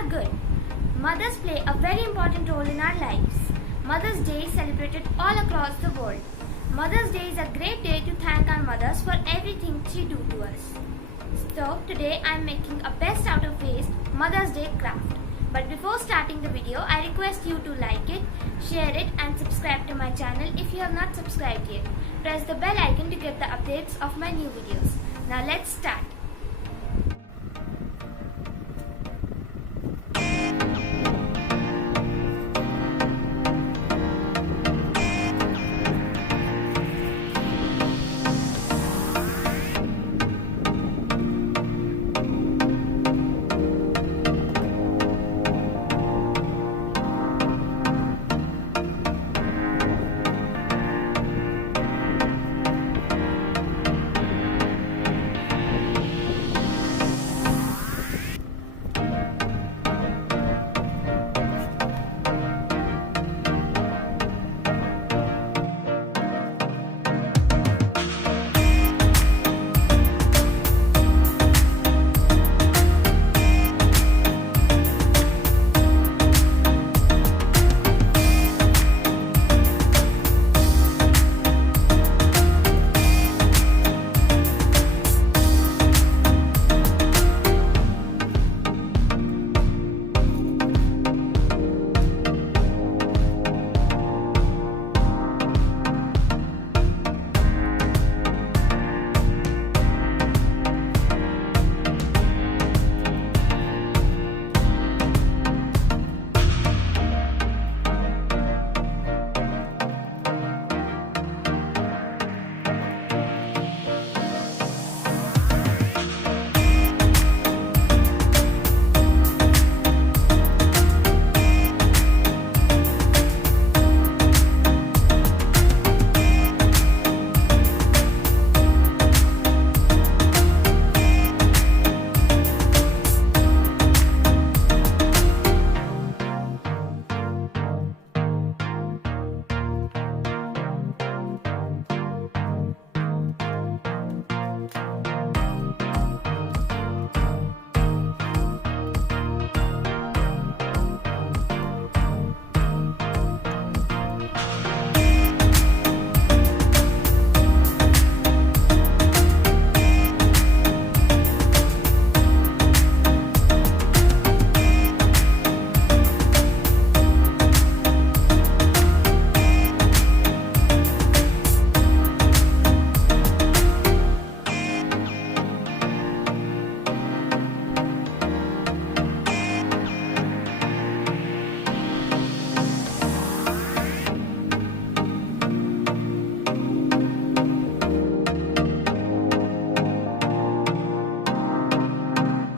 are good. Mothers play a very important role in our lives. Mother's Day is celebrated all across the world. Mother's Day is a great day to thank our mothers for everything she do to us. So today I am making a best out of waste Mother's Day craft. But before starting the video, I request you to like it, share it and subscribe to my channel if you have not subscribed yet. Press the bell icon to get the updates of my new videos. Now let's start.